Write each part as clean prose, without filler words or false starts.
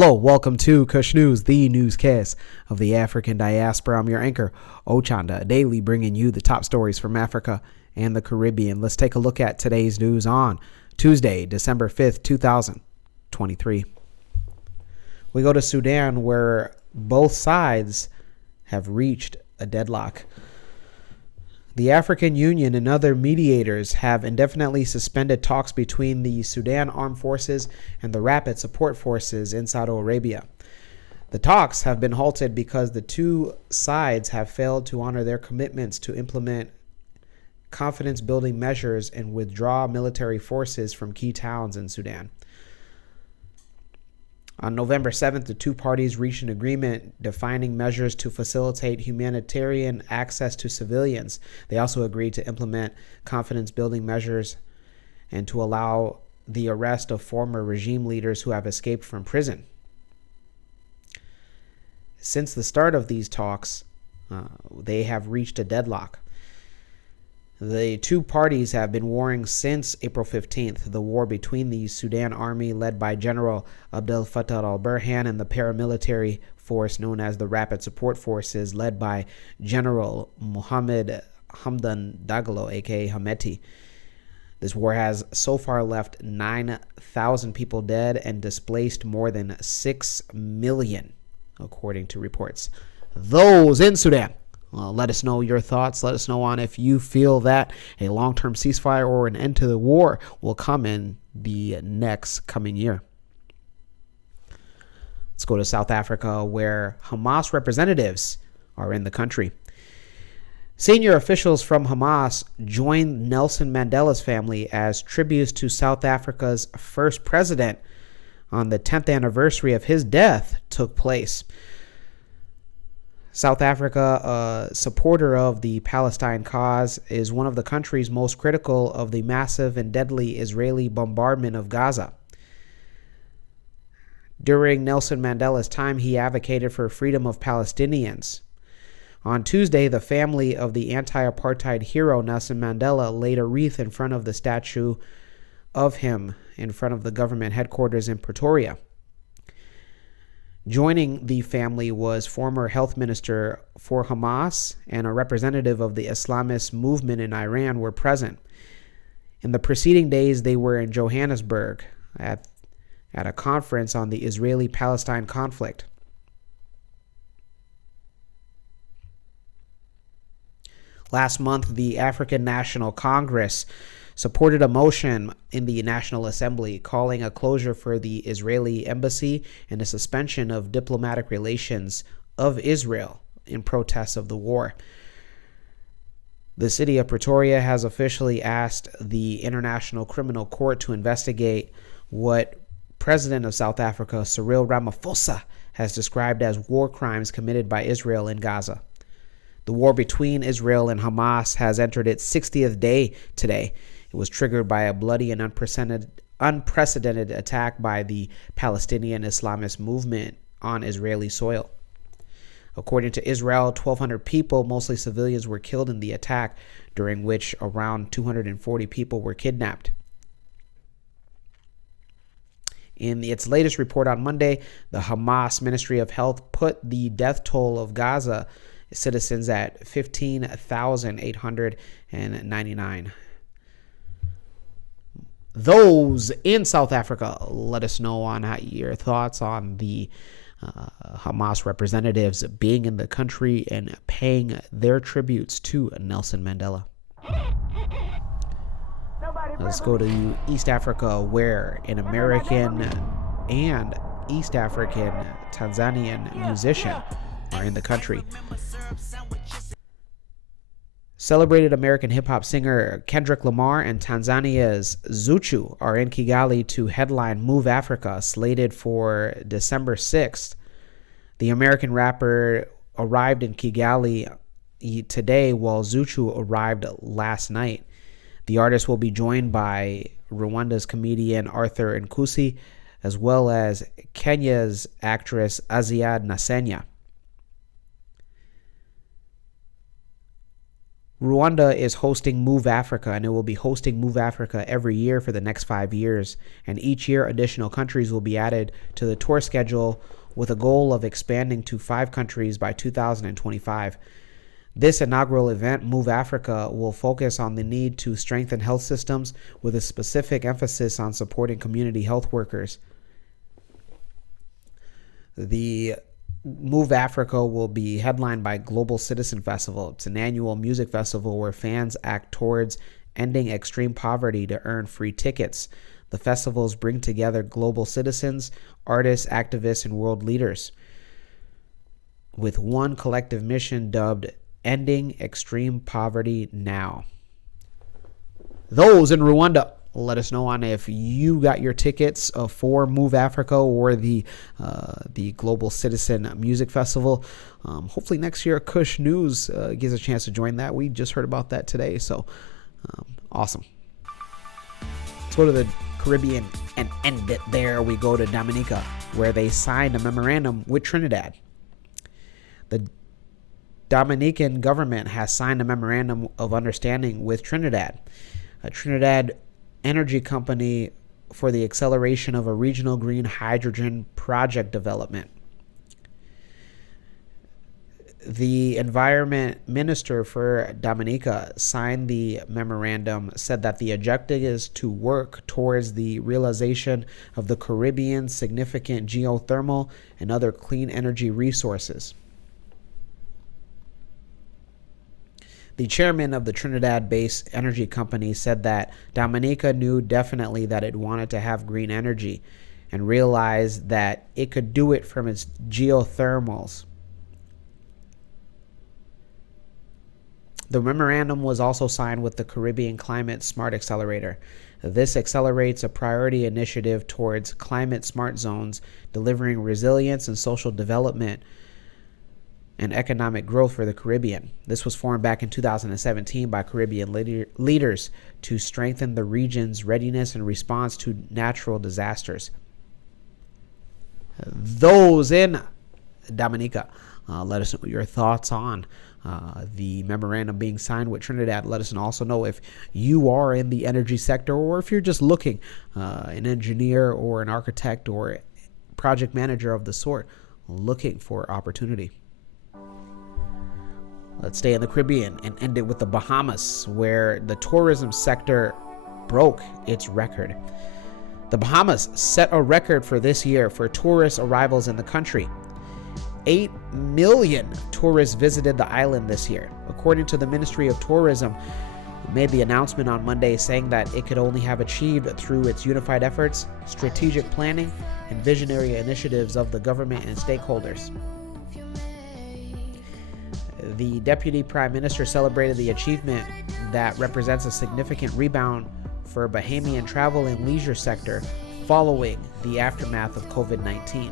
Hello, welcome to Kush News, the newscast of the African diaspora. I'm your anchor, Ochanda, daily bringing you the top stories from Africa and the Caribbean. Let's take a look at today's news on Tuesday, December 5th, 2023. We go to Sudan, where both sides have reached a deadlock. The African Union and other mediators have indefinitely suspended talks between the Sudan Armed Forces and the Rapid Support Forces in Saudi Arabia. The talks have been halted because the two sides have failed to honor their commitments to implement confidence-building measures and withdraw military forces from key towns in Sudan. On November 7th, the two parties reached an agreement defining measures to facilitate humanitarian access to civilians. They also agreed to implement confidence-building measures and to allow the arrest of former regime leaders who have escaped from prison. Since the start of these talks, they have reached a deadlock. The two parties have been warring since April 15th. The war between the Sudan army, led by General Abdel Fattah al-Burhan, and the paramilitary force known as the Rapid Support Forces, led by General Mohammed Hamdan Dagalo, aka Hameti. This war has so far left 9,000 people dead and displaced more than 6 million, according to reports. Those in Sudan. Let us know your thoughts. Let us know on if you feel that a long-term ceasefire or an end to the war will come in the next coming year. Let's go to South Africa, where Hamas representatives are in the country. Senior officials from Hamas joined Nelson Mandela's family as tributes to South Africa's first president on the 10th anniversary of his death took place. South Africa, a supporter of the Palestine cause, is one of the countries most critical of the massive and deadly Israeli bombardment of Gaza. During Nelson Mandela's time, he advocated for freedom of Palestinians. On Tuesday, the family of the anti-apartheid hero Nelson Mandela laid a wreath in front of the statue of him in front of the government headquarters in Pretoria. Joining the family was former health minister for Hamas and a representative of the Islamist movement in Iran were present. In the preceding days, they were in Johannesburg at a conference on the Israeli-Palestine conflict. Last month, the African National Congress supported a motion in the National Assembly calling a closure for the Israeli embassy and a suspension of diplomatic relations of Israel in protest of the war. The city of Pretoria has officially asked the International Criminal Court to investigate what President of South Africa, Cyril Ramaphosa, has described as war crimes committed by Israel in Gaza. The war between Israel and Hamas has entered its 60th day today. It was triggered by a bloody and unprecedented attack by the Palestinian Islamist movement on Israeli soil. According to Israel, 1,200 people, mostly civilians, were killed in the attack, during which around 240 people were kidnapped. In its latest report on Monday, the Hamas Ministry of Health put the death toll of Gaza citizens at 15,899. Those in South Africa, let us know on your thoughts on the Hamas representatives being in the country and paying their tributes to Nelson Mandela. Let's go to East Africa, where an American and East African Tanzanian musician are in the country. Celebrated American hip-hop singer Kendrick Lamar and Tanzania's Zuchu are in Kigali to headline Move Africa, slated for December 6th. The American rapper arrived in Kigali today, while Zuchu arrived last night. The artist will be joined by Rwanda's comedian Arthur Nkusi, as well as Kenya's actress Aziad Nasenya. Rwanda is hosting Move Africa, and it will be hosting Move Africa every year for the next 5 years. And each year, additional countries will be added to the tour schedule with a goal of expanding to 5 countries by 2025. This inaugural event, Move Africa, will focus on the need to strengthen health systems with a specific emphasis on supporting community health workers. The Move Africa will be headlined by Global Citizen Festival. It's an annual music festival where fans act towards ending extreme poverty to earn free tickets. The festivals bring together global citizens, artists, activists, and world leaders with one collective mission dubbed Ending Extreme Poverty Now. Those in Rwanda, let us know on if you got your tickets for Move Africa or the Global Citizen Music Festival. Hopefully next year Kush News gives a chance to join that. We just heard about that today, so awesome. Let's go to the Caribbean and end it there. We go to Dominica, where they signed a memorandum with Trinidad. The Dominican government has signed a memorandum of understanding with Trinidad, a Trinidad energy company, for the acceleration of a regional green hydrogen project development. The environment minister for Dominica signed the memorandum, said that the objective is to work towards the realization of the Caribbean's significant geothermal and other clean energy resources. The chairman of the Trinidad-based energy company said that Dominica knew definitely that it wanted to have green energy and realized that it could do it from its geothermals. The memorandum was also signed with the Caribbean Climate Smart Accelerator. This accelerates a priority initiative towards climate smart zones, delivering resilience and social development and economic growth for the Caribbean. This was formed back in 2017 by Caribbean leaders to strengthen the region's readiness and response to natural disasters. Those in Dominica, let us know your thoughts on the memorandum being signed with Trinidad. Let us also know if you are in the energy sector, or if you're just looking, an engineer or an architect or project manager of the sort, looking for opportunity. Let's stay in the Caribbean and end it with the Bahamas, where the tourism sector broke its record. The Bahamas set a record for this year for tourist arrivals in the country. 8 million tourists visited the island this year. According to the Ministry of Tourism, it made the announcement on Monday, saying that it could only have achieved through its unified efforts, strategic planning, and visionary initiatives of the government and stakeholders. The Deputy Prime Minister celebrated the achievement that represents a significant rebound for Bahamian travel and leisure sector following the aftermath of COVID-19.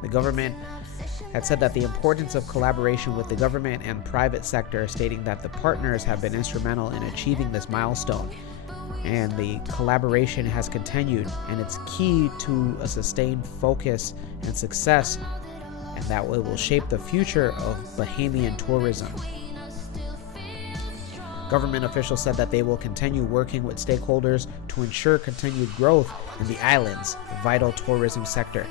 The government had said that the importance of collaboration with the government and private sector, stating that the partners have been instrumental in achieving this milestone, and the collaboration has continued, and it's key to a sustained focus and success, and that it will shape the future of Bahamian tourism. Government officials said that they will continue working with stakeholders to ensure continued growth in the island's vital tourism sector.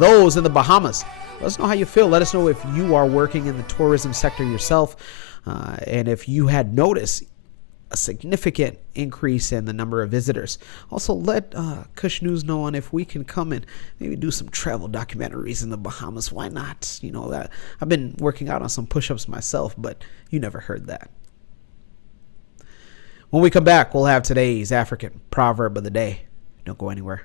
Those in the Bahamas, let us know how you feel. Let us know if you are working in the tourism sector yourself, and if you had noticed a significant increase in the number of visitors. Also, let Kush News know on if we can come and maybe do some travel documentaries in the Bahamas. Why not? You know, I've been working out on some push-ups myself, but you never heard that. When we come back, we'll have today's African proverb of the day. Don't go anywhere.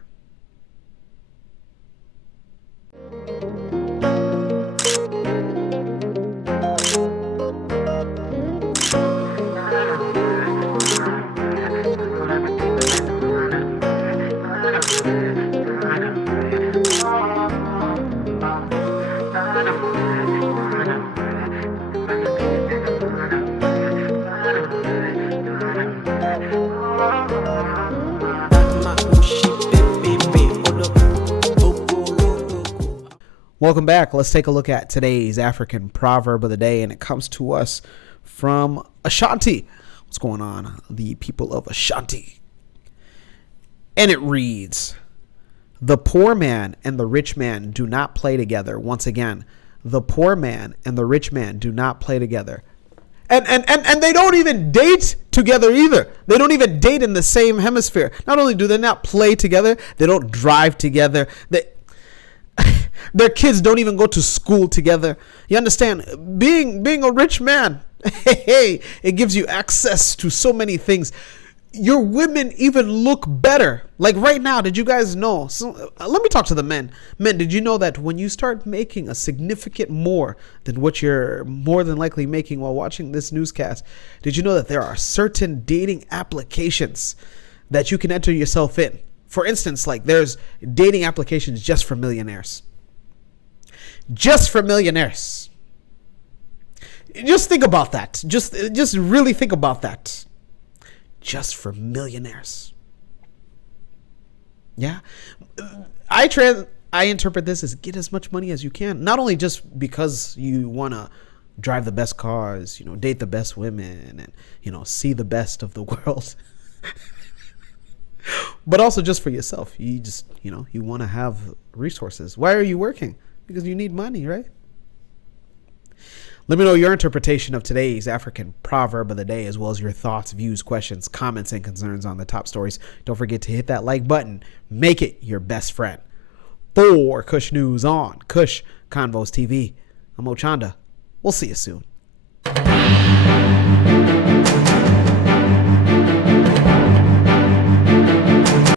Welcome back. Let's take a look at today's African proverb of the day, and it comes to us from Ashanti. What's going on? The people of Ashanti. And it reads, the poor man and the rich man do not play together. Once again, the poor man and the rich man do not play together. And they don't even date together either. They don't even date in the same hemisphere. Not only do they not play together, they don't drive together. Their kids don't even go to school together. You understand? Being a rich man, hey, it gives you access to so many things. Your women even look better. Like right now, did you guys know? So, let me talk to the men. Men, did you know that when you start making a significant more than what you're more than likely making while watching this newscast, did you know that there are certain dating applications that you can enter yourself in? For instance, like there's dating applications just for millionaires. Just for millionaires. Just think about that. Just really think about that. Just for millionaires. Yeah. I interpret this as get as much money as you can. Not only just because you want to drive the best cars, date the best women and, see the best of the world. But also just for yourself. You just, you want to have resources. Why are you working? Because you need money, right? Let me know your interpretation of today's African proverb of the day, as well as your thoughts, views, questions, comments, and concerns on the top stories. Don't forget to hit that like button. Make it your best friend. For Kush News on Kush Convos TV, I'm Ochanda. We'll see you soon.